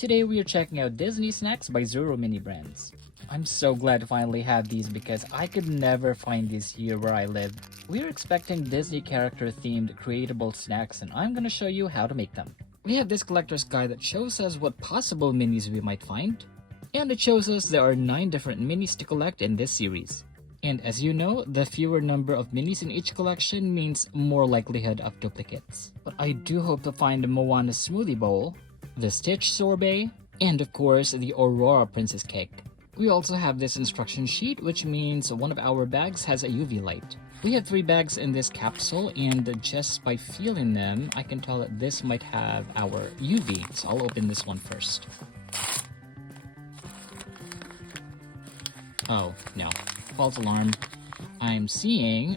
Today we are checking out Disney Snacks by Zuru mini brands. I'm so glad to finally have these because I could never find these here where I live. We're expecting Disney character themed creatable snacks and I'm gonna show you how to make them. We have this collector's guide that shows us what possible minis we might find. And it shows us there are 9 different minis to collect in this series. And as you know, the fewer number of minis in each collection means more likelihood of duplicates. But I do hope to find the Moana smoothie bowl, the Stitch sorbet, and of course the Aurora princess cake. We also have this instruction sheet, which means one of our bags has a UV light. We have 3 bags in this capsule, and just by feeling them, I can tell that this might have our UV. So I'll open this one first. Oh, no. False alarm. I'm seeing,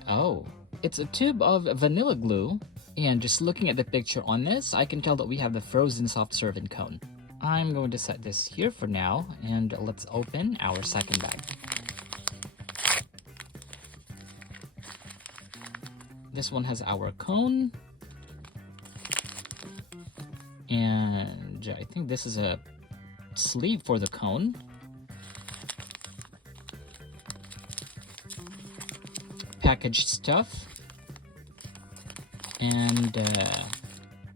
it's a tube of vanilla glue. And just looking at the picture on this, I can tell that we have the frozen soft serve and cone. I'm going to set this here for now, and let's open our second bag. This one has our cone. And I think this is a sleeve for the cone. Packaged stuff. And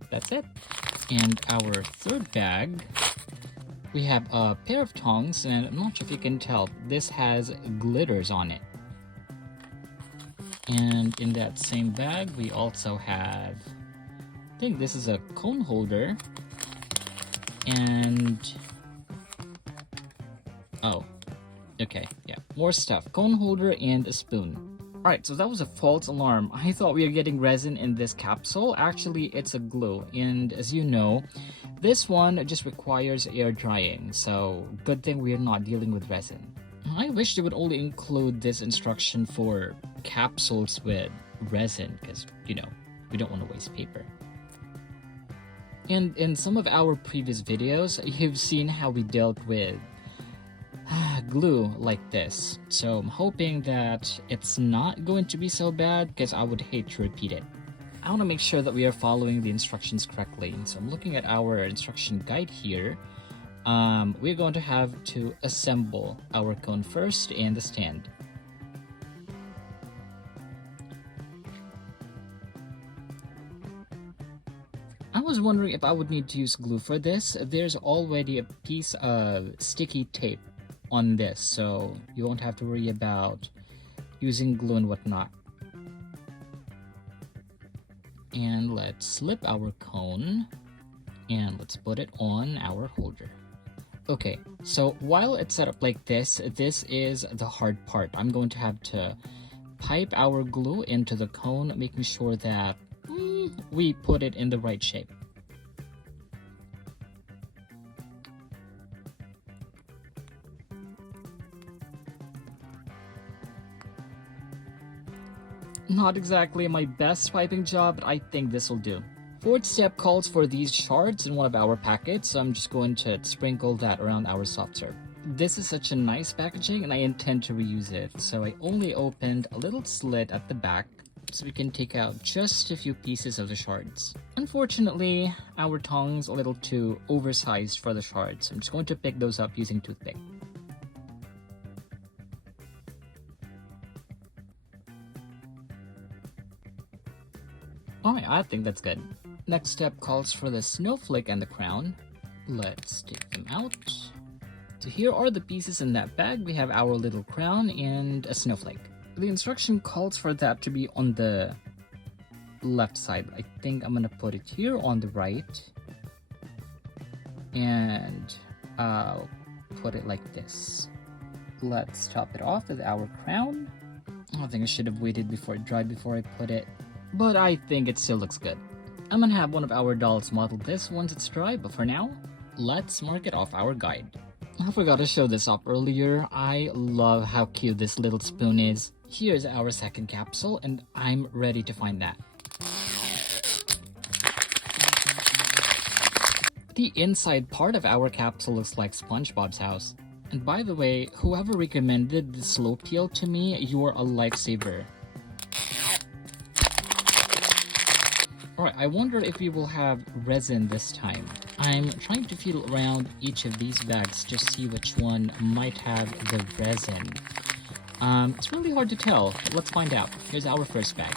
that's it. And our third bag, we have a pair of tongs, and I'm not sure if you can tell, this has glitters on it. And in that same bag, we also have, I think this is a cone holder, and, more stuff, cone holder and a spoon. Alright, so that was a false alarm. I thought we were getting resin in this capsule. Actually, it's a glue. And as you know, this one just requires air drying. So, good thing we're not dealing with resin. I wish they would only include this instruction for capsules with resin because, we don't want to waste paper. And in some of our previous videos, you've seen how we dealt with glue like this, so I'm hoping that it's not going to be so bad because I would hate to repeat it. I want to make sure that we are following the instructions correctly, so I'm looking at our instruction guide here. We're going to have to assemble our cone first and the stand. I was wondering if I would need to use glue for this. There's already a piece of sticky tape on this, so you won't have to worry about using glue and whatnot. And let's slip our cone and let's put it on our holder. Okay, so while it's set up like this is the hard part. I'm going to have to pipe our glue into the cone, making sure that we put it in the right shape. Not exactly my best piping job, but I think this will do. Fourth step calls for these shards in one of our packets, so I'm just going to sprinkle that around our soft serve. This is such a nice packaging and I intend to reuse it, so I only opened a little slit at the back so we can take out just a few pieces of the shards. Unfortunately, our tongs a little too oversized for the shards. I'm just going to pick those up using toothpick. Alright, I think that's good. Next step calls for the snowflake and the crown. Let's take them out. So here are the pieces in that bag. We have our little crown and a snowflake. The instruction calls for that to be on the left side. I think I'm gonna put it here on the right. And I'll put it like this. Let's top it off with our crown. I think I should have waited before it dried before I put it, but I think it still looks good. I'm gonna have one of our dolls model this once it's dry, but for now, let's mark it off our guide. I forgot to show this up earlier. I love how cute this little spoon is. Here's our second capsule, and I'm ready to find that. The inside part of our capsule looks like SpongeBob's house. And by the way, whoever recommended the slope peel to me, you are a lifesaver. Alright, I wonder if we will have resin this time. I'm trying to feel around each of these bags to see which one might have the resin. It's really hard to tell, but let's find out. Here's our first bag.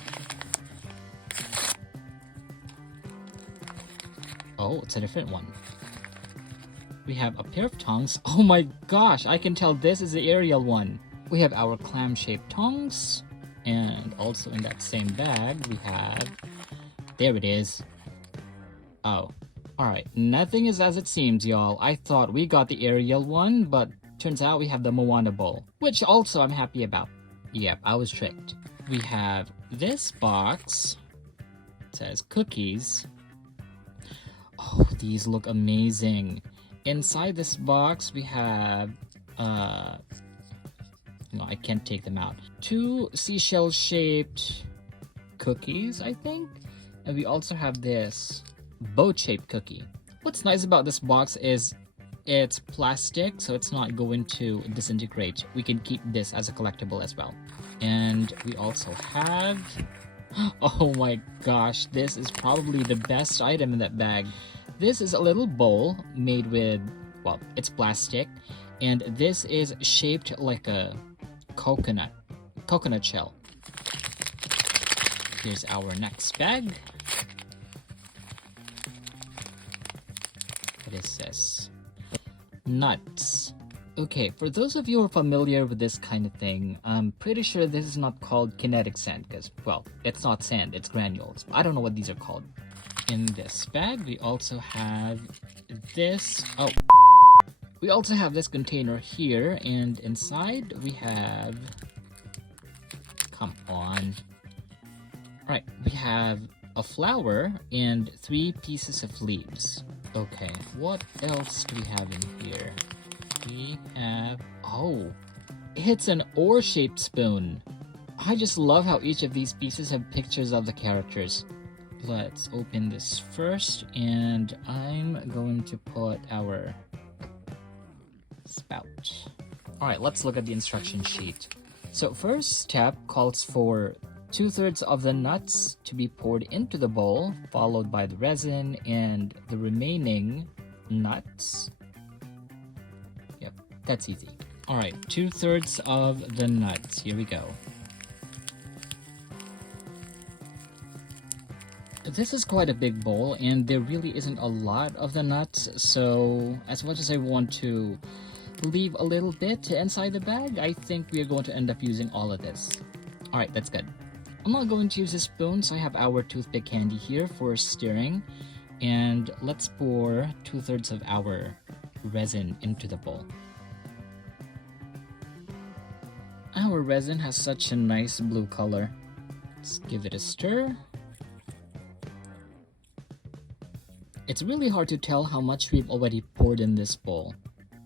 Oh, it's a different one. We have a pair of tongs. Oh my gosh, I can tell this is the Ariel one. We have our clam-shaped tongs, and also in that same bag we have... There it is. Oh, alright. Nothing is as it seems, y'all. I thought we got the Ariel one, but turns out we have the Moana bowl, which also I'm happy about. Yep, I was tricked. We have this box. It says cookies. Oh, these look amazing. Inside this box, we have, no, I can't take them out. 2 seashell-shaped cookies, I think? And we also have this boat-shaped cookie. What's nice about this box is it's plastic, so it's not going to disintegrate. We can keep this as a collectible as well. And we also have... Oh my gosh, this is probably the best item in that bag. This is a little bowl made with, well, it's plastic, and this is shaped like a coconut shell. Here's our next bag. What is this? Nuts. Okay, for those of you who are familiar with this kind of thing, I'm pretty sure this is not called kinetic sand because, well, it's not sand, it's granules. I don't know what these are called. In this bag, we also have this. Oh, we also have this container here, and inside we have... Come on. Right, we have a flower and 3 pieces of leaves. Okay, what else do we have in here? We have... Oh, it's an oar-shaped spoon. I just love how each of these pieces have pictures of the characters. Let's open this first, and I'm going to put our spout. Alright, let's look at the instruction sheet. So first step calls for 2/3 of the nuts to be poured into the bowl, followed by the resin and the remaining nuts. Yep, that's easy. Alright, 2/3 of the nuts. Here we go. This is quite a big bowl, and there really isn't a lot of the nuts, so as much as I want to leave a little bit inside the bag, I think we are going to end up using all of this. Alright, that's good. I'm not going to use a spoon, so I have our toothpick handy here for stirring, and let's pour 2/3 of our resin into the bowl. Our resin has such a nice blue color. Let's give it a stir. It's really hard to tell how much we've already poured in this bowl.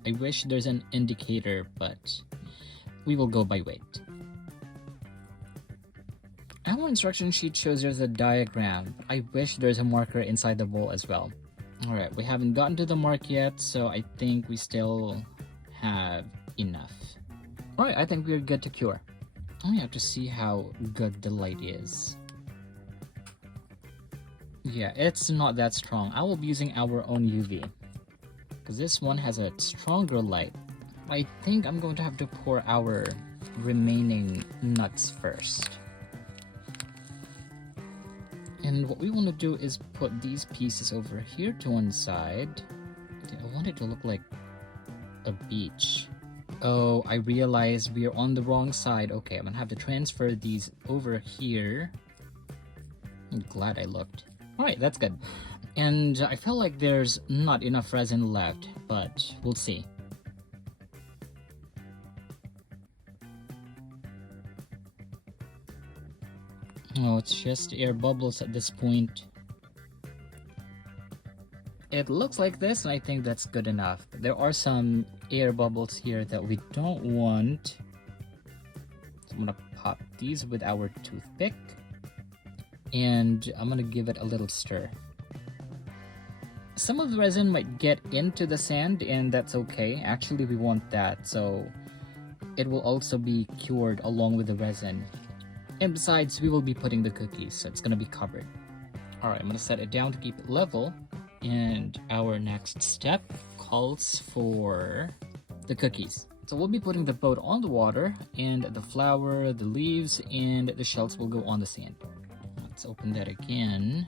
I wish there's an indicator, but we will go by weight. Our instruction sheet shows there's a diagram. I wish there's a marker inside the bowl as well. Alright, we haven't gotten to the mark yet, so I think we still have enough. Alright, I think we're good to cure. I have to see how good the light is. Yeah, it's not that strong. I will be using our own UV, because this one has a stronger light. I think I'm going to have to pour our remaining nuts first. And what we want to do is put these pieces over here to one side. I want it to look like a beach. Oh, I realized we are on the wrong side. Okay, I'm gonna have to transfer these over here. I'm glad I looked. Alright, that's good. And I feel like there's not enough resin left, but we'll see. Oh, it's just air bubbles at this point. It looks like this, and I think that's good enough. There are some air bubbles here that we don't want. So I'm gonna pop these with our toothpick, and I'm gonna give it a little stir. Some of the resin might get into the sand, and that's okay. Actually, we want that, so it will also be cured along with the resin. And besides, we will be putting the cookies, so it's gonna be covered. Alright, I'm gonna set it down to keep it level. And our next step calls for the cookies. So we'll be putting the boat on the water, and the flour, the leaves, and the shells will go on the sand. Let's open that again.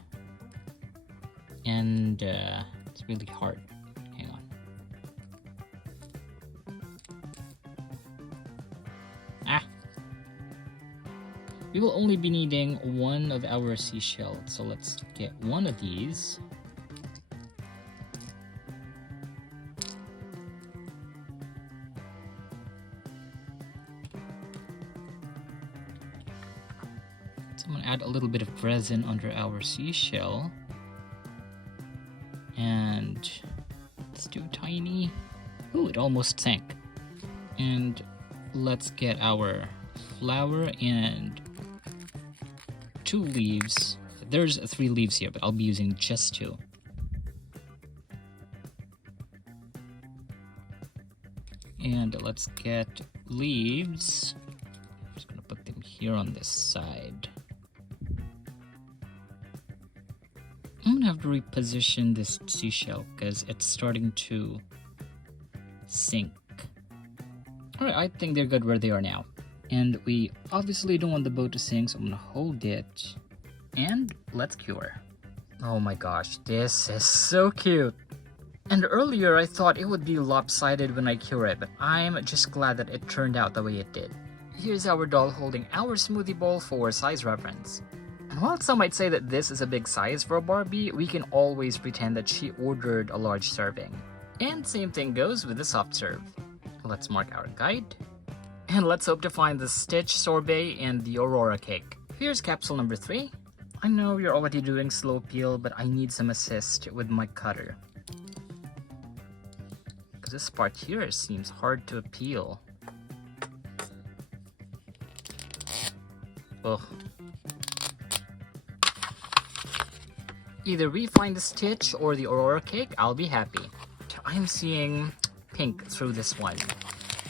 And it's really hard. Hang on. Ah! We will only be needing one of our seashells, so let's get one of these. So I'm gonna add a little bit of resin under our seashell. And it's too tiny. Ooh, it almost sank. And let's get our flour and 2 leaves. There's 3 leaves here, but I'll be using just 2. And let's get leaves. I'm just gonna put them here on this side. I'm gonna have to reposition this seashell because it's starting to sink. Alright, I think they're good where they are now. And we obviously don't want the boat to sink, so I'm gonna hold it. And let's cure. Oh my gosh, this is so cute. And earlier I thought it would be lopsided when I cure it, but I'm just glad that it turned out the way it did. Here's our doll holding our smoothie bowl for size reference. And while some might say that this is a big size for a Barbie, we can always pretend that she ordered a large serving. And same thing goes with the soft serve. Let's mark our guide. And let's hope to find the Stitch sorbet and the Aurora cake. Here's capsule number 3. I know you're already doing slow peel, but I need some assist with my cutter. Because this part here seems hard to peel. Ugh. Either we find the Stitch or the Aurora cake, I'll be happy. I'm seeing pink through this one.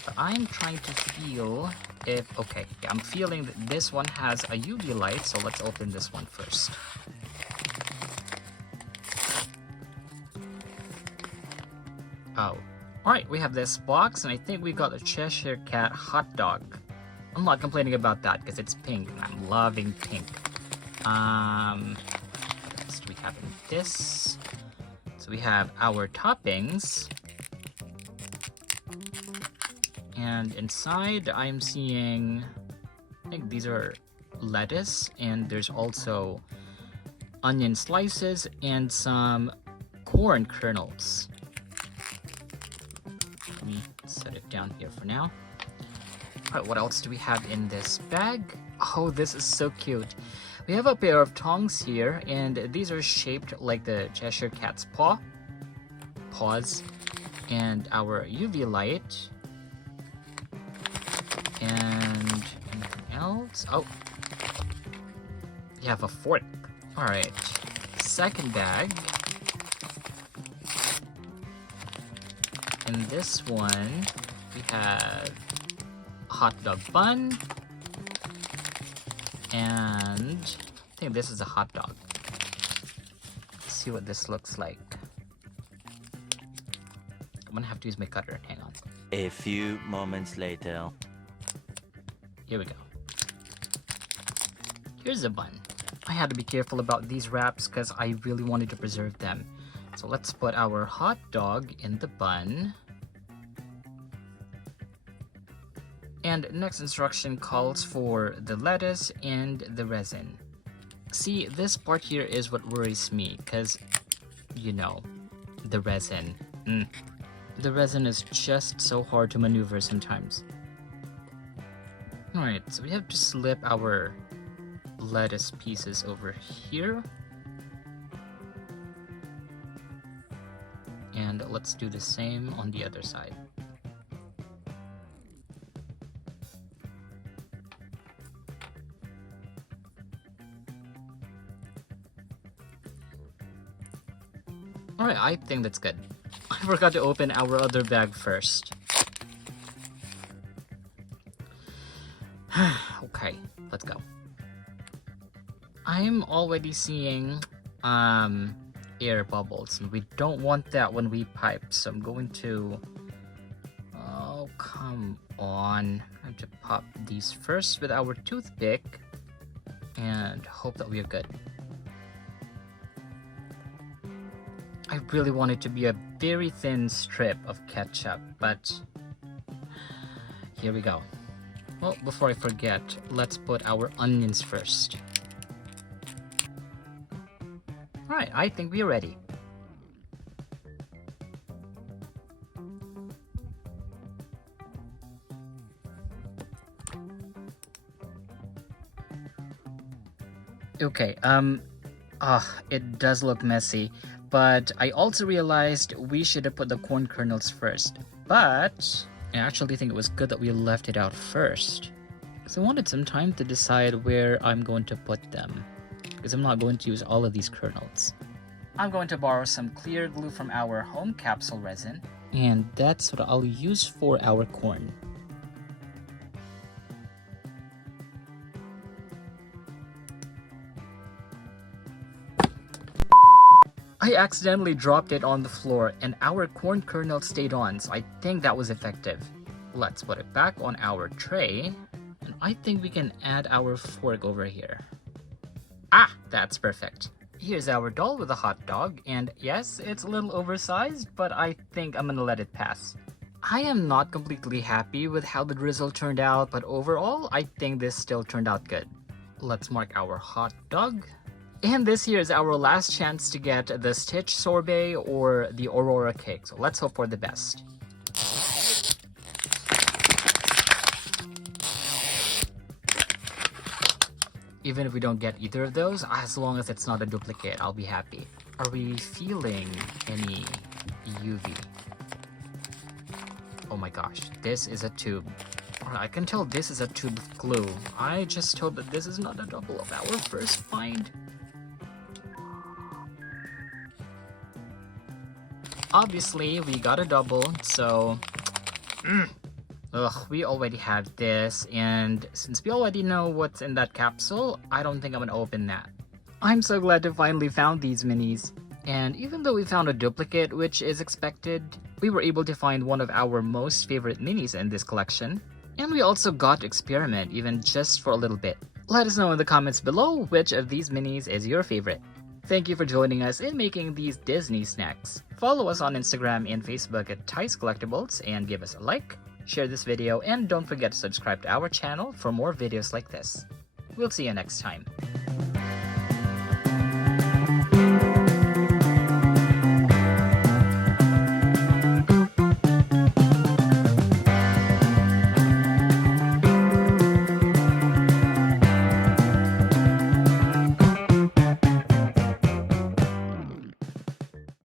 But I'm trying to feel if... Okay, yeah, I'm feeling that this one has a UV light, so let's open this one first. Oh. Alright, we have this box, and I think we got a Cheshire Cat hot dog. I'm not complaining about that, because it's pink, and I'm loving pink. What else do we have in this? So we have our toppings. And inside, I'm seeing... I think these are lettuce, and there's also onion slices and some corn kernels. Let me set it down here for now. Alright, what else do we have in this bag? Oh, this is so cute. We have a pair of tongs here, and these are shaped like the Cheshire Cat's paws, and our UV light, and anything else? Oh, you have a fork. Alright, second bag. In this one, we have a hot dog bun, and I think this is a hot dog. Let's see what this looks like. I'm gonna have to use my cutter. Hang on. A few moments later. Here we go. Here's a bun. I had to be careful about these wraps because I really wanted to preserve them. So let's put our hot dog in the bun. And next instruction calls for the lettuce and the resin. See, this part here is what worries me because, you know, the resin. The resin is just so hard to maneuver sometimes. Alright, so we have to slip our lettuce pieces over here. And let's do the same on the other side. Alright, I think that's good. I forgot to open our other bag first. Okay, let's go. I'm already seeing air bubbles. We don't want that when we pipe, so I'm going to... Oh, come on. I have to pop these first with our toothpick and hope that we are good. I really want it to be a very thin strip of ketchup, but here we go. Well, before I forget, let's put our onions first. Alright, I think we're ready. Okay, it does look messy, but I also realized we should have put the corn kernels first. But I actually think it was good that we left it out first, because I wanted some time to decide where I'm going to put them, because I'm not going to use all of these kernels. I'm going to borrow some clear glue from our home capsule resin, and that's what I'll use for our corn. I accidentally dropped it on the floor and our corn kernel stayed on, so I think that was effective. Let's put it back on our tray, and I think we can add our fork over here. Ah, that's perfect. Here's our doll with a hot dog, and yes, it's a little oversized, but I think I'm gonna let it pass. I am not completely happy with how the drizzle turned out, but overall, I think this still turned out good. Let's mark our hot dog. And this here is our last chance to get the Stitch sorbet or the Aurora cake, so let's hope for the best. Even if we don't get either of those, as long as it's not a duplicate, I'll be happy. Are we feeling any UV? Oh my gosh, this is a tube. I can tell this is a tube of glue. I just hope that this is not a double of our first find. Obviously, we got a double, so... we already have this, and since we already know what's in that capsule, I don't think I'm gonna open that. I'm so glad to finally found these minis. And even though we found a duplicate, which is expected, we were able to find one of our most favorite minis in this collection. And we also got to experiment, even just for a little bit. Let us know in the comments below which of these minis is your favorite. Thank you for joining us in making these Disney snacks. Follow us on Instagram and Facebook at Ty's Collectibles and give us a like, share this video, and don't forget to subscribe to our channel for more videos like this. We'll see you next time.